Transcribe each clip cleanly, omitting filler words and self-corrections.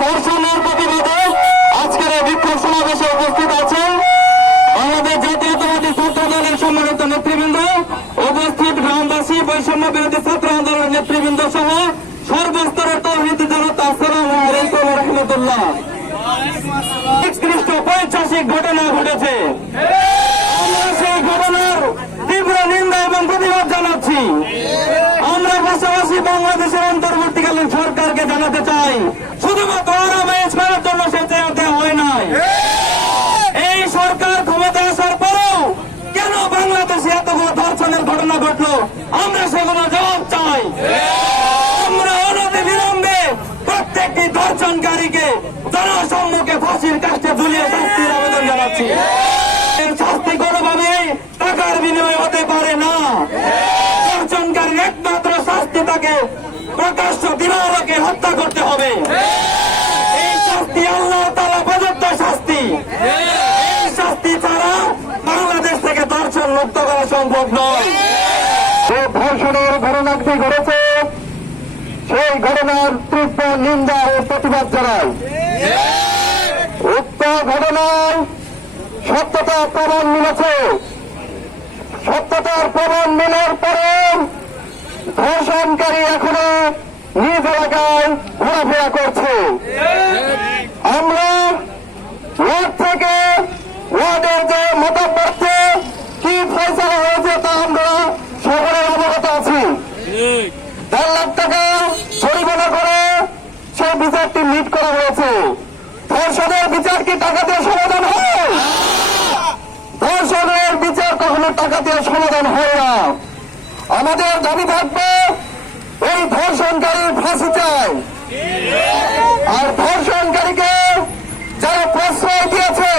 ধর্ষণের প্রতিবাদে আজকের এই বিক্ষোভ সমাবেশে উপস্থিত আছেন আমাদের জাতীয়তাবাদী ছাত্র দলের সম্মানিত নেতৃবৃন্দ, উপস্থিত গ্রামবাসী, বৈষম্য বিরোধী ছাত্র আন্দোলনের নেতৃবৃন্দ সহ সর্বস্তরের তৌহিদি জনতা। আসসালামু আলাইকুম ওয়া রাহমাতুল্লাহ। নিকৃষ্ট পৈশাচিক ঘটনা ঘটেছে, আমরা সেই ঘটনার তীব্র নিন্দা এবং প্রতিবাদ জানাচ্ছি। আমরা পাশাপাশি বাংলাদেশের অন্তর্বর্তীকালীন সরকারকে জানাতে চাই, শুধুমাত্র আরামাইশ করার জন্য সে চেয়ারতে হয় নাই। এই সরকার ক্ষমতা আসার পরেও কেন বাংলাদেশে এতগুলো ধর্ষণের ঘটনা ঘটলো, আমরা সেগুলো জবাব চাই। আমরা অনতি বিলম্বে প্রত্যেকটি ধর্ষণকারীকে জনসম্মুখে ফাঁসির কাষ্টে ঝুলিয়ে শাস্তির আবেদন জানাচ্ছি। শাস্তি কোনোভাবেই টাকার বিনিময়ে হতে পারে না। ধর্ষণকারীর একমাত্র শাস্তি তাকে প্রকাশ্য দিবালোকে হত্যা করতে হবে। এই শাস্তি আল্লাহ তাআলা প্রদত্ত শাস্তি। এই শাস্তি ছাড়া বাংলাদেশ থেকে ধর্ষণ মুক্ত করা সম্ভব নয়। যে ধর্ষণের ঘটনাটি ঘটেছে সেই ঘটনার তীব্র নিন্দা ও প্রতিবাদ জানাই। উক্ত ঘটনায় সত্যতা প্রমাণ মিলেছে। সত্যতার প্রমাণ মিলার পরে ধর্ষণকারী এখনো নিজ এলাকায় ঘোরাফেরা করছে। আমরা ওয়ার্ড থেকে ওয়ার্ডের যে মতামতে কি ফয়সালা হয়েছে তা আমরা সকলের অবগত আছি। 1.5 লাখ টাকা জরিমানা করে সেই বিচারটি মিট করা হয়েছে। ধর্ষণের বিচার কি টাকা দিয়ে সমাধান হয়? ধর্ষণের বিচার কখনো টাকা দিয়ে সমাধান হয় না। আমাদের দাবি থাকবে এই ধর্ষণকারীর ফাঁসি চাই। আর ধর্ষণকারীকে যারা প্রশ্রয় দিয়েছে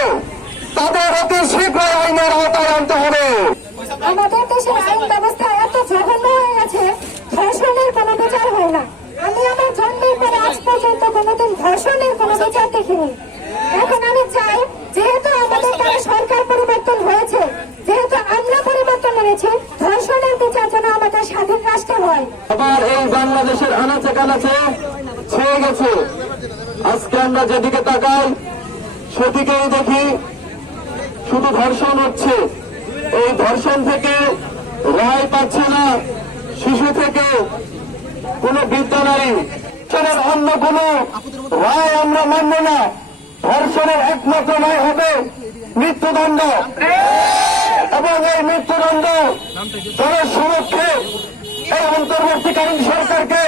তাদের অতি শীঘ্রই আইনের আওতায় আনতে হবে। আমাদের দেশের আইন ব্যবস্থা এত জঘন্য হয়ে গেছে, ধর্ষণের কোনো বিচার হয় না। আমি আমার জন্মের পরে আজ পর্যন্ত কোনোদিন ধর্ষণের কোনো বিচার দেখিনি। এখন আমি চাই, যেহেতু আমাদের দ্বারা সরকার পরিবর্তন হয়েছে, যেহেতু আমরা পরিবর্তন এনেছি, ধর্ষণের বিচার যেন আমাদের স্বাধীন রাষ্ট্রে হয়। আবার এই বাংলাদেশের আনাচে কানাচে ছেয়ে গেছে। আজকে আমরা যেদিকে তাকাই সেদিকেই দেখি শুধু ধর্ষণ হচ্ছে। এই ধর্ষণ থেকে রায় পাচ্ছে না শিশু থেকে কোনো বিদ্যালয়। অন্য কোন রায় আমরা মানব না। ধর্ষণের একমাত্র রায় হবে মৃত্যুদণ্ড, এবং এই মৃত্যুদণ্ড জনসমক্ষে এই অন্তর্বর্তীকালীন সরকারকে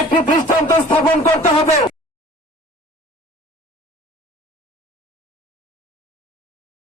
একটি দৃষ্টান্ত স্থাপন করতে হবে।